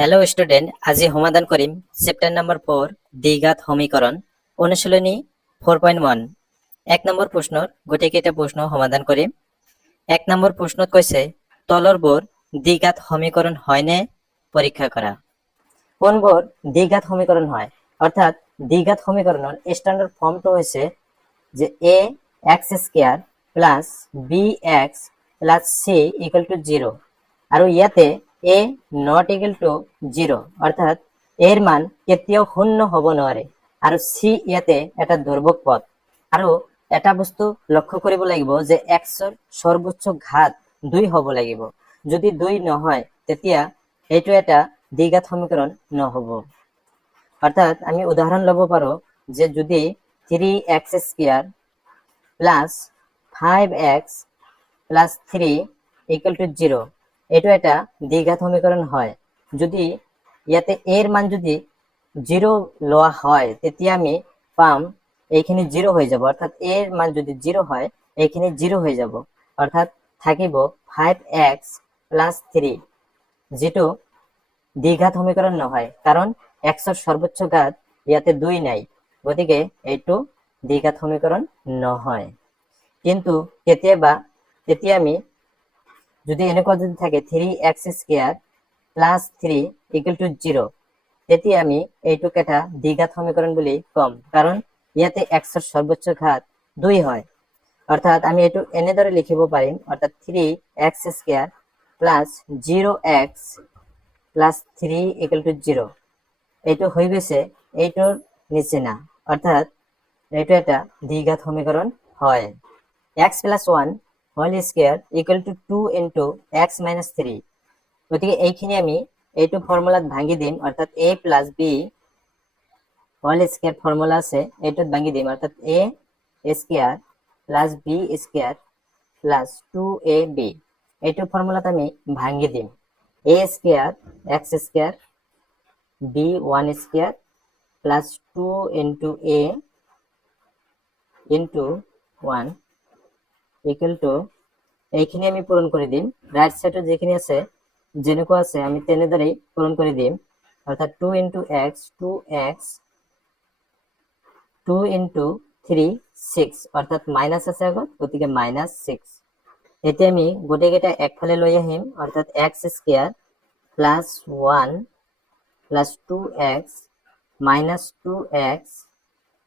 Hello student, আজি সমাধান কৰিম চেপ্টাৰ নম্বৰ 4 দ্বিঘাত সমীকৰণ অনুশীলনী 4.1। 1 নম্বৰ প্ৰশ্নৰ গোটেইকেইটা প্ৰশ্ন সমাধান কৰিম। 1 নম্বৰ প্ৰশ্নত কৈছে তলৰবোৰ দ্বিঘাত সমীকৰণ হয়নে পৰীক্ষা কৰা। কোনবোৰ দ্বিঘাত সমীকৰণ হয়, অৰ্থাৎ দ্বিঘাত সমীকৰণৰ ষ্টেণ্ডাৰ্ড ফৰ্মটো হৈছে যে a x square plus bx plus c equal to 0 আৰু ইয়াতে a নট ইকুয়াল টু 0 অৰ্থাৎ এৰ মান কেতিয়াও শূন্য হ'ব নোৱাৰে আৰু c ইয়াতে এটা ধ্ৰুৱক পদ। আৰু এটা বস্তু লক্ষ্য কৰিব লাগিব যে x ৰ সৰ্বোচ্চ ঘাত 2 হ'ব লাগিব। যদি 2 নহয় তেতিয়া এইটো এটা দ্বিঘাত সমীকৰণ নহ'ব। অর্থাৎ আমি উদাহরণ লব পারো যে যদি 3x square plus 5x plus 3 equal to 0 এটা একটা দ্বিঘাত সমীকরণ হয়। যদি ইয়াতে এর মান যদি 0 লওয়া হয় তেতিয়া আমি পাম এইখানে 0 হয়ে যাব, অর্থাৎ এর মান যদি 0 হয় এইখানে 0 হয়ে যাব, অর্থাৎ থাকিব 5x প্লাস 3 যেটো দ্বিঘাত সমীকরণ নহয়, কারণ x এর সর্বোচ্চ ঘাত ইয়াতে 2 নাই, গতিকে এইটো দ্বিঘাত সমীকরণ নহয়। কিন্তু তেতিয়া আমি যদি এনেকুৱা যদি থাকে 3x square plus 3 equal to 0 তেতিয়া আমি এইটোক এটা দ্বিঘাত সমীকরণ বুলি কম, কারণ ইয়াতে x এর সর্বোচ্চ ঘাত 2 হয়। অর্থাৎ আমি এইটো এনেদৰে লিখিব পাৰিম, অর্থাৎ 3x square plus 0x plus 3 equal to 0 এইটো হয়ে গেছে এইটোর নিচে না, অর্থাৎ এইটো এটা দ্বিঘাত সমীকরণ হয়। x plus 1 whole square equal to 2 into x minus 3, গতিকে এইখিনি আমি এইটো ফর্মুলাত ভাঙি দিম, অর্থাৎ a plus b whole square formula আছে এইটোত ভাঙি দিম, অর্থাৎ a square plus b square plus 2ab এইটো ফর্মুলাত আমি ভাঙি দিম। a square x square b 1 square plus 2 into a into 1 equal to এইখিনি আমি পূরণ করে দিম, রাইট সাইডে যেখানে আছে যেনেকুৱা আছে আমি তেনেদৰেই পূরণ করে দিম, অর্থাৎ 2 ইনটু x 2x 2 ইনটু 3 6, অর্থাৎ মাইনাস আছে আগত, গতিকে মাইনাস 6। এতিয়া আমি গোটেইকেইটা একফালে লৈ আহিম, অর্থাৎ x square plus 1 plus 2x minus 2x,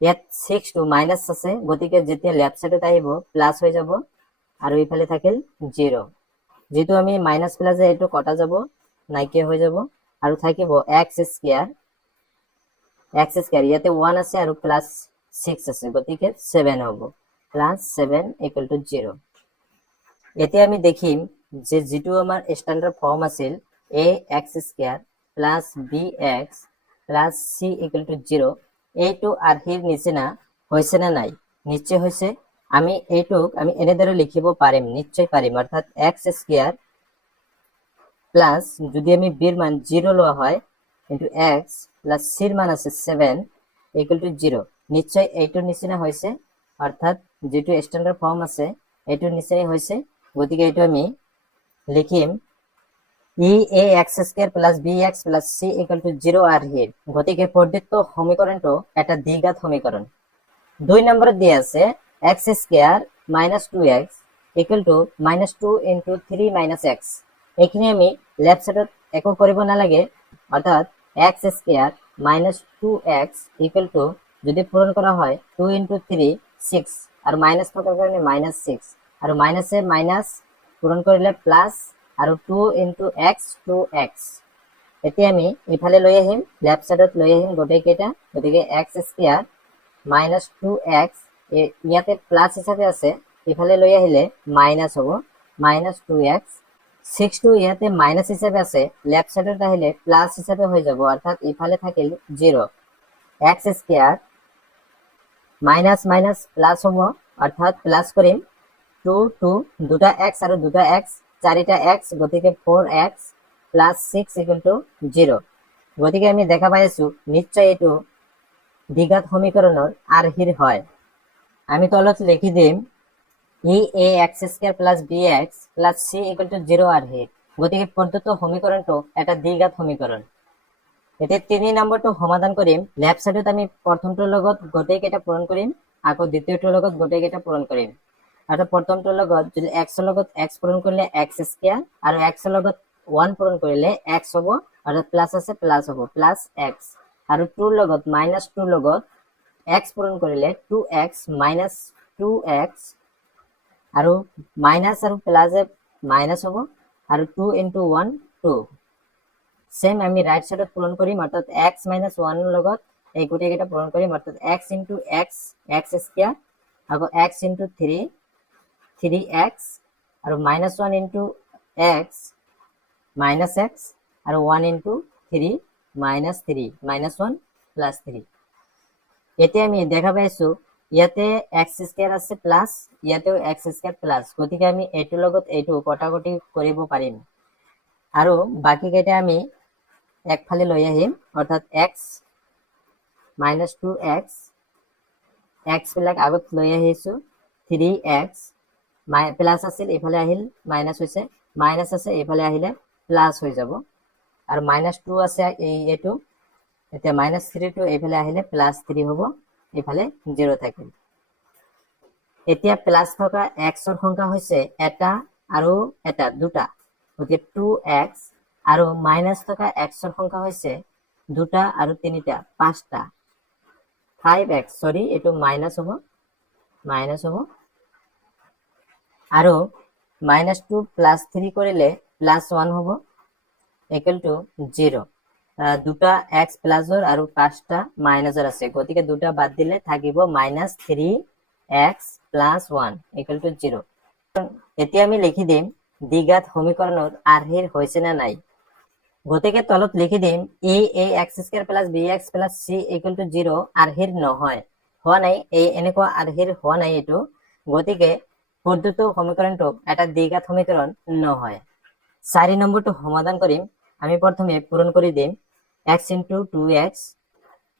ইয়াত 6 টু মাইনাস আছে, গতিকে যেতিয়া লেফট সাইডত আহিব প্লাস হৈ যাব আৰু ইফালে থাকিল 0, যেহেতু আমি মাইনাস প্লাসে এইটো কটা যাব নাইকিয়া হৈ যাব আৰু থাকিব x স্কয়াৰ ইয়াতে 1 আছে আৰু প্লাস 6 আছে, গতিকে 7 হ'ব, প্লাস 7 ইকুয়াল টু 0। এতিয়া আমি দেখিম যে যেটো আমাৰ স্ট্যান্ডার্ড ফর্ম আছিল ax square plus bx plus c equal to 0 এইটো আর হির নিচিনা হৈছে না নাই, নিশ্চয় হৈছে। আমি এইটোক আমি এনেদৰে লিখিব পাৰিম, নিশ্চয় পাৰিম, অর্থাৎ x স্কয়ার প্লাস যদি আমি b এর মান 0 লওয়া হয় ইনটু x প্লাস c এর মান আছে 7 ইকুয়াল টু 0, নিশ্চয় এইটোৰ নিচিনা হৈছে, অৰ্থাৎ যেটো স্ট্যান্ডাৰ্ড ফৰ্ম আছে এইটোৰ নিচিনাই হৈছে, গতিকে এইটো আমি লিখিম ax square plus bx plus c equal to 0 আর হির, গতিকে প্রদত্ত সমীকরণটো এটা দ্বিঘাত সমীকরণ। 2 নম্বরে দিয়ে আছে x square minus 2x equal to minus 2 into 3 minus x, এখানে আমি লেফট সাইডত একো কৰিব নালাগে, অর্থাৎ x square minus 2x equal to যদি পূরণ করা হয় 2 ইনটু 3 6 আর মাইনাস থাকার কারণে মাইনাস 6 আর মাইনাসে মাইনাস পূরণ করলে প্লাস আৰু 2 ইনটু x 2x। এতিয়া আমি ইফালে লৈ আহিম, লেফট সাইডত লৈ আহিম গোটেইকেইটা, গতিকে x স্কয়ার মাইনাস 2x ইয়াতে প্লাস হিসাবে আছে, ইফালে লৈ আহিলে মাইনাস হ'ব, মাইনাস 2x 6 টু ইয়াতে মাইনাস হিসাবে আছে, লেফট সাইডত আহিলে প্লাস হিসাবে হৈ যাব, অর্থাৎ ইফালে থাকিল 0। x square minus minus plus হ'ব, অর্থাৎ প্লাস কৰিম 2 2 দুটা x আৰু দুটা x 4টা x, গতিকে 4x প্লাস 6 ইকুয়াল টু 0, গতিকে আমি দেখা পাই আছো নিশ্চয় এইটো দ্বিঘাত সমীকৰণৰ আর হির হয়। আমি তলত লিখি দিম ax square plus bx plus c equal to 0 আর হির, গতিকে প্রদত্ত সমীকরণটো এটা দ্বিঘাত সমীকরণ। এতিয়া 3 নম্বৰটো সমাধান কৰিম। লেফট সাইডত আমি প্ৰথমটোৰ লগত গোটেইকেইটা পূৰণ কৰিম, আকৌ দ্বিতীয়টোৰ লগত গোটেইকেইটা পূৰণ কৰিম। আৰু প্ৰথমটোৰ লগত যদি x ৰ লগত x পূৰণ কৰিলে x স্কয়াৰ আৰু x ৰ লগত 1 পূৰণ কৰিলে x হ'ব, আৰু প্লাস আছে প্লাস হ'ব প্লাস x, আৰু 2 ৰ লগত -2 ৰ লগত x পূৰণ কৰিলে 2x minus 2x, আৰু মাইনাস আৰু প্লাসে মাইনাস হ'ব, আৰু 2 into 1 2। সেম আমি ৰাইট সাইডত পূৰণ কৰিম, অৰ্থাৎ x minus 1 ৰ লগত এই গোটেইকেইটা পূৰণ কৰিম, অৰ্থাৎ x into x x square, আকৌ x into 3 3x, আৰু -1 into x minus x, আৰু 1 into 3 minus 3 -1 plus 3। এতিয়া আমি দেখা পাইছো ইয়াতে x স্কয়ার আছে প্লাস ইয়াতেও x স্কয়ার প্লাস, গতিকে আমি এইটোৰ লগত এইটো কটাকটি কৰিব পাৰিম, আৰু বাকি কেইটা আমি একফালে লৈ আহিম, অৰ্থাৎ x minus 2x x বিলাক আগত লৈ আহিছো, 3x প্লাস আছিল এইফালে আহিল মাইনাস হৈছে, মাইনাস আছে এইফালে আহিলে প্লাস হৈ যাব, আৰু -2 আছে এইটো, এতিয়া -3 টো এইফালে আহিলে +3 হ'ব, এইফালে 0 থাকিল। এতিয়া প্লাস থকা x ৰ সংখ্যা হৈছে এটা আৰু এটা দুটা, গতিকে 2x, আৰু মাইনাস থকা x ৰ সংখ্যা হৈছে দুটা আৰু তিনিটা পাঁচটা, 5x, সৰি এটো মাইনাস হ'ব, আৰু -2 + 3 কৰিলে +1 হ'ব, ইকুয়াল টু 0। দুটা x প্লাসৰ আৰু পাঁচটা মাইনাসৰ আছে, গতিকে দুটা বাদ দিলে থাকিব -3x + 1 ইকুয়াল টু 0। এতিয়া আমি লিখি দিম দ্বিঘাত সমীকৰণত আৰ্হিৰ হৈছে না নাই, গতিকে তলত লিখি দিম ax² + bx + c = 0 আৰ্হিৰ নহয়, হোৱা নাই, এই এনেকুৱা আৰ্হিৰ হোৱা নাই এইটো, গতিকে প্ৰদত্ত সমীকৰণটো এটা দ্বিঘাত সমীকৰণ নহয়। 4 নম্বৰটো সমাধান কৰিম। আমি প্ৰথমে পূৰণ কৰি দিম x into 2x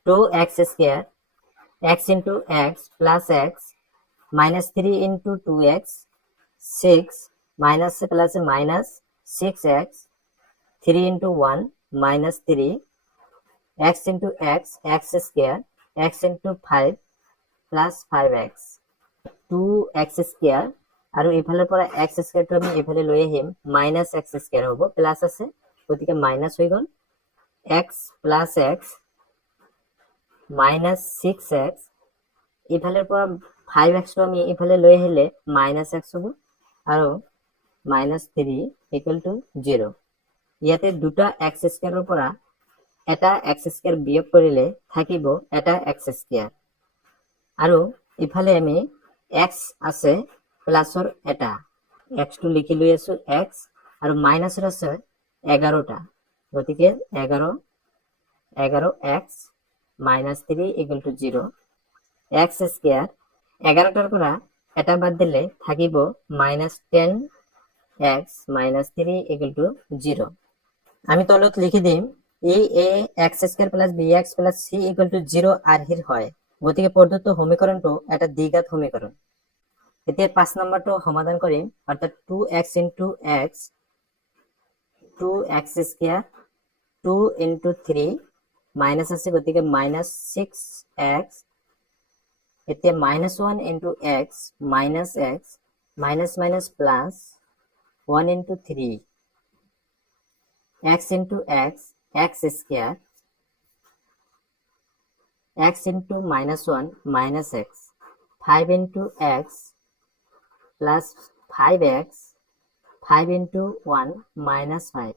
2x² x into x plus x minus 3 into 2x 6 minus plus minus 6x 3 into 1 minus 3 x into x x square x into 5 plus 5x 2x square, আৰু ইফালৰ পৰা x square টো আমি ইফালে লৈ আহিম, minus x square হ'ব, plus আছে গতিকে মাইনাস হৈ গ'ল, x plus x minus 6x, ইফালৰ পৰা 5x টো আমি ইফালে লৈ আহিলে minus x হ'ব, আৰু -3 = 0। ইয়াতে দুটা x square ৰ পৰা এটা x square বিয়োগ কৰিলে থাকিব এটা x square, আৰু ইফালে আমি x আছে প্লাসৰ এটা, x টো লিখি লৈ আছো x, আৰু মাইনাসৰ আছে 11টা, গতিকে 11x -3 = 0। x স্কয়াৰ 11টাৰ পৰা এটা বাদ দিলে থাকিব -10x -3 = 0। আমি তলত লিখি দিম ax² + bx + c = 0 আৰ্হিৰ হয়, গতিকে প্ৰদত্ত সমীকৰণটো এটা দ্বিঘাত সমীকৰণ। এতিয়া 5 নম্বৰটো সমাধান কৰিম, অৰ্থাৎ 2x into x 2x² 2 into 3 minus আছে গতিকে -6x, এতিয়া -1 into x minus x minus minus plus 1 into 3 x into x x square x into -1 minus x 5 into x plus 5x 5 into 1 minus 5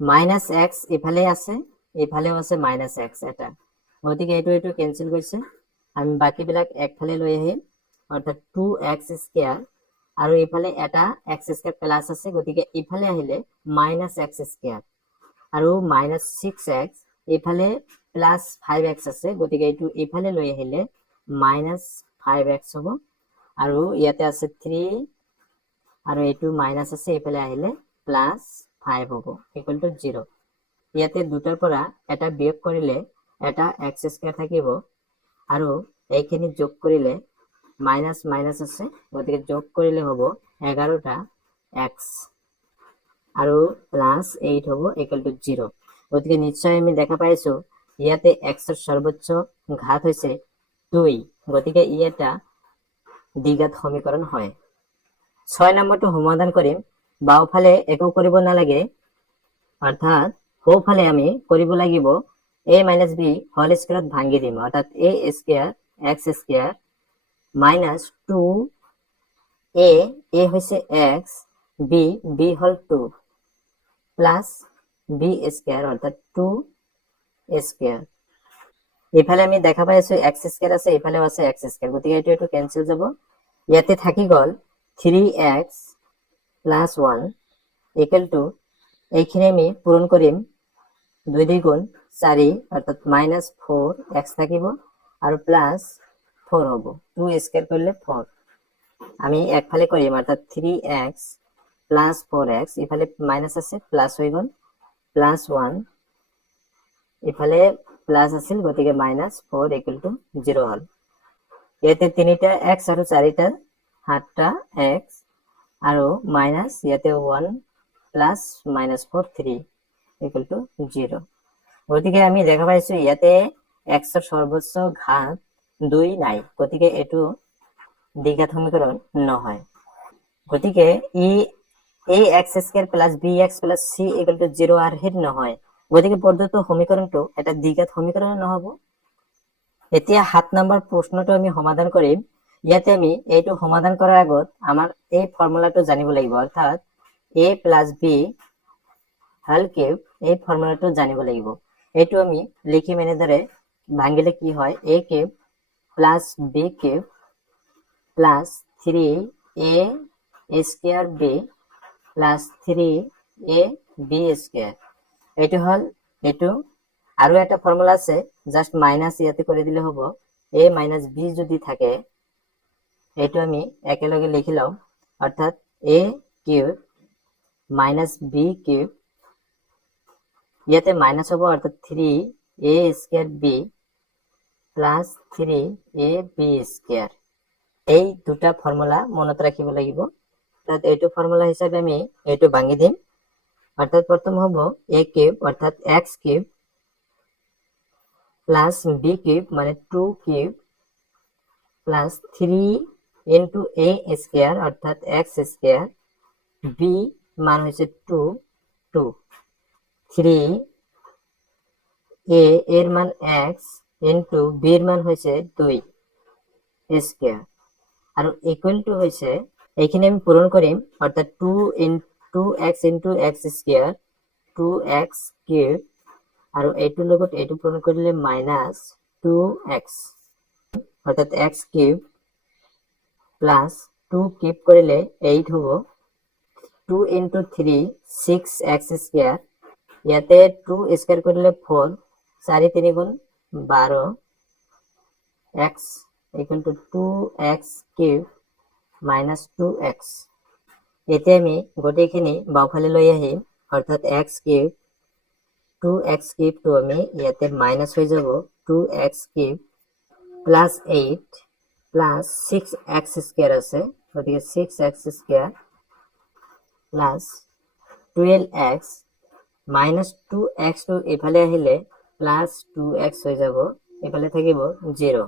minus x ইফালে আছে ইফালেও আছে minus x এটা, গতিকে এইটো কেনসেল কৰিছে, আমি বাকিবিলাক একফালে লৈ আহিম, অৰ্থাৎ 2x² আৰু ইফালে এটা x² প্লাস আছে গতিকে ইফালে আহিলে -x², আৰু -6x ইফালে প্লাস 5x আছে গতিকে এইটো ইফালে লৈ আহিলে -5x হ'ব, আৰু ইয়াতে আছে 3 আৰু এইটো মাইনাস আছে ইফালে আহিলে +5 হ'ব ইকুয়াল টু 0। ইয়াতে দুটাৰ পৰা এটা বিয়োগ কৰিলে এটা x² থাকিব, আৰু এইখিনি যোগ কৰিলে মাইনাস মাইনাস আছে গতিকে যোগ কৰিলে হ'ব 11টা x, আৰু +8 হ'ব ইকুয়াল টু 0। গতিকে নিশ্চয় আমি দেখা পাইছো ইয়াতে এক্সৰ সৰ্বোচ্চ ঘাত হৈছে 2, গতিকে ই এটা দ্বিঘাত সমীকৰণ হয়। 6 নম্বৰটো সমাধান কৰিম। বাওঁফালে একো কৰিব নালাগে, অৰ্থাৎ সোঁফালে আমি কৰিব লাগিব a - b হোল স্কয়াৰত ভাঙি দিম, অৰ্থাৎ a square x square minus 2a হৈছে x, b হল 2 প্লাস b স্কয়ার অর্থাৎ 2 স্কয়ার। এফালে আমি দেখা পাই আছো x স্কয়ার আছে, এফালেও আছে x স্কয়ার, গতিকে এটো ক্যান্সেল যাব। ইয়াতে থাকি গল 3x + 1 = এইখিনি আমি পূরণ করিম 2 2 গুণ 4 অর্থাৎ -4x থাকিব আর প্লাস 4 হবো, 2 স্কয়ার করলে 4। আমি একফালে করিম অর্থাৎ 3x + 4x, এফালে মাইনাস আছে প্লাস হয়ে গল +1, এফালে প্লাস আছিল গতিকে -4 = 0 হল। ইয়াতে 3টা x আর 4টা 8টা x আর মাইনাস ইয়াতে 1 প্লাস -4 3 = 0। গতিকে আমি দেখা পাইছো ইয়াতে x এর সর্বোচ্চ ঘাত 2 নাই, গতিকে এটো দ্বিঘাত সমীকরণ নহয়। গতিকে a x² + bx + c = 0 are head নহয়, গতিকে প্রদত্ত সমীকরণটো এটা দ্বিঘাত সমীকরণ নহব। এতিয়া 7 নম্বৰ প্ৰশ্নটো আমি সমাধান কৰিম। ইয়াতে আমি এইটো সমাধান কৰাৰ আগত আমাৰ এই ফৰ্মুলাটো জানিব লাগিব, অৰ্থাৎ a + b হোল কিউব, এই ফৰ্মুলাটো জানিব লাগিব। এইটো আমি লিখিম এনেদৰে, ভাঙিলে কি হয় a cube + b cube plus 3a square b plus 3ab square. এটো হল এটো। আৰু এটা ফর্মুলা আছে, জাস্ট মাইনাস ইয়াতে করে দিলে হ'ব, a - b যদি থাকে এটো আমি একেলগে লিখি লও, অর্থাৎ a কিউব - b কিউব, ইয়াতে মাইনাস হ'ব অর্থাৎ 3a square b plus 3ab square. এই দুটা ফর্মুলা মনত রাখিব লাগিব। অর্থাৎ এইটো ফর্মুলা হিসাবে আমি এইটো ভাঙি দিম, অর্থাৎ প্রথম হব a কিউব অর্থাৎ x cube plus b cube মানে 2 cube plus 3 into a square অর্থাৎ x স্কয়ার, b মান হচ্ছে 2 2, 3 a এর মান x ইনটু b এর মান হচ্ছে 2 স্কয়ার আর ইকুয়াল টু হয়েছে, এখানে আমি পূরণ করিম অর্থাৎ 2x into x square 2x cube আর এইটোৰ লগত এইটো পূৰণ কৰিলে -2x অৰ্থাৎ x কিউব প্লাস 2 কিউব কৰিলে 8 হব, 2 ইনটু 3 6x স্কয়াৰ, ইয়াতে 2 স্কয়াৰ কৰিলে 4, 4 3 গুণ 12, x = 2x কিউব -2x। এতিয়া আমি গোটেইখিনি বাওঁফালে লৈ আহিম, অর্থাৎ x কিউব 2x কিউব তো আমি ইয়াতে মাইনাস হয়ে যাব 2x cube plus 8 plus 6x square আছে, গতিকে 6x square plus 12x minus 2x তো এফালে আহিলে প্লাস 2x হয়ে যাব, এফালে থাকিব 0।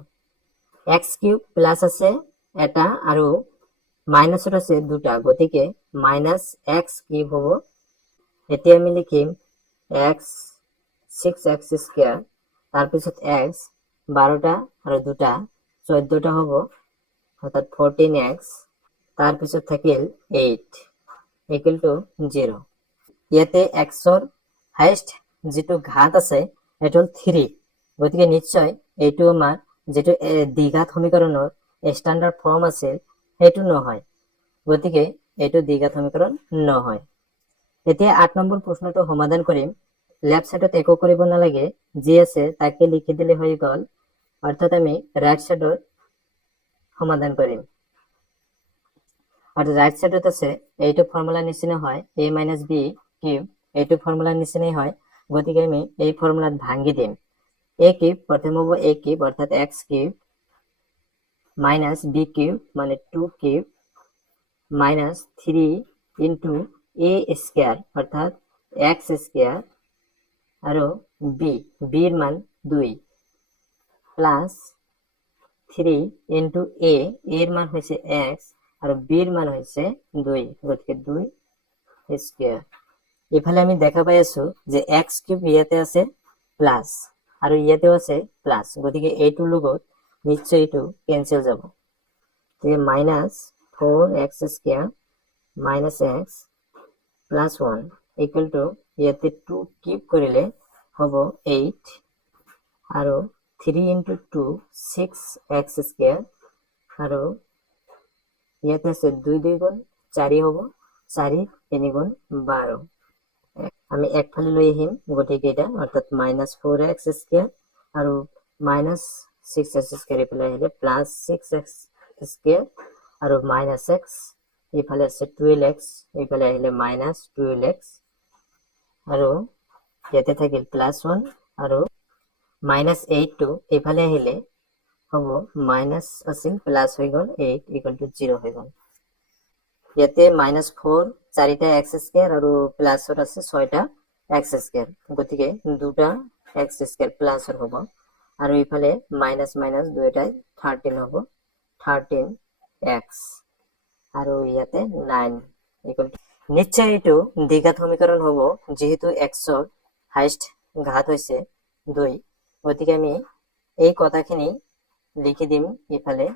x কিউব প্লাস আছে এটা আৰু মাইনাসত আছে দুটা, গতিকে -x কিউব হব। এতিয়া আমি লিখিম x 6x স্কয়ার, তারপিছত x 12টা আৰু দুটা 14টা হব, অর্থাৎ 14x, তারপিছত থাকিল 8 = 0। ইয়াতে x এর হাইয়েস্ট যেটো ঘাত আছে এটা হল 3, গতিকে নিশ্চয় এইটো আমাৰ যেটো দ্বিঘাত সমীকৰণৰ স্ট্যান্ডাৰ্ড ফৰ্ম আছে সেইটো নহয়, গতিকে এইটো দ্বিঘাত সমীকৰণ নহয়। এতিয়া 8 নম্বৰ প্ৰশ্নটো সমাধান কৰিম। লেফট সাইডত একো কৰিব নালাগে, যি আছে তাকে লিখি দিলে হৈ গল, অৰ্থাৎ আমি ৰাইট সাইডত সমাধান কৰিম। আর রাইট সাইডত আছে এইটো ফর্মুলা নিচিনা হয় a - b কিউব, এইটো ফর্মুলা নিচিনাই হয়, গতিকে আমি এই ফর্মুলাত ভাঙি দিম। a কিউব প্রথম হব a কিউব অর্থাৎ x cube minus b cube মানে 2 cube minus 3 into a square অর্থাৎ x স্কয়ার আৰু বি, বিৰ মান 2 প্লাছ 3 ইনটু এ, এৰ মান হৈছে x আৰু বিৰ মান হৈছে 2, গতিকে 2 স্কয়াৰ। ইফালে আমি দেখা পাই আছো যে x কিউব ইয়াতে আছে প্লাস আৰু ইয়াতেও আছে প্লাস, গতিকে এইটোৰ লগত নিশ্চয় এইটো কেনসেল যাব। গতিকে minus 4x square minus x plus 1 equal two ইয়াতে 2 কিউব কৰিলে হ'ব 8 আৰু 3 ইনটু 2 6x স্কয়াৰ আৰু ইয়াতে আছে 2 2 গুণ 4 হ'ব, 4 3 গুণ 12। আমি একফালে লৈ আহিম গোটেইকেইটা, অৰ্থাৎ মাইনাস 4x স্কয়াৰ আৰু মাইনাস 6x স্কয়াৰ ইফালে আহিলে প্লাস 6x স্কয়াৰ আৰু মাইনাস x, ইফালে আছে 12x, ইফালে আহিলে মাইনাস 12x আৰু ইয়াতে থাকিল প্লাস 1 আৰু মাইনাস 8 টো ইফালে আহিলে হ'ব মাইনাস আছিল প্লাস হৈ গ'ল 8 ইকুয়াল টু 0 হৈ গ'ল। ইয়াতে মাইনাস 4 4টা x স্কয়ার আৰু প্লাসৰ আছে 6টা x স্কয়াৰ, গতিকে দুটা x স্কয়াৰ প্লাসৰ হ'ব আৰু ইফালে মাইনাস মাইনাস দুইটাই 13 হ'ব, 13x আৰু ইয়াতে 9 ইকুয়াল টু, নিশ্চয় এইটো দ্বিঘাত সমীকৰণ হ'ব যেহেতু x ৰ হাইয়েস্ট ঘাত হৈছে 2, গতিকে আমি এই কথাখিনি লিখি দিম ইফালে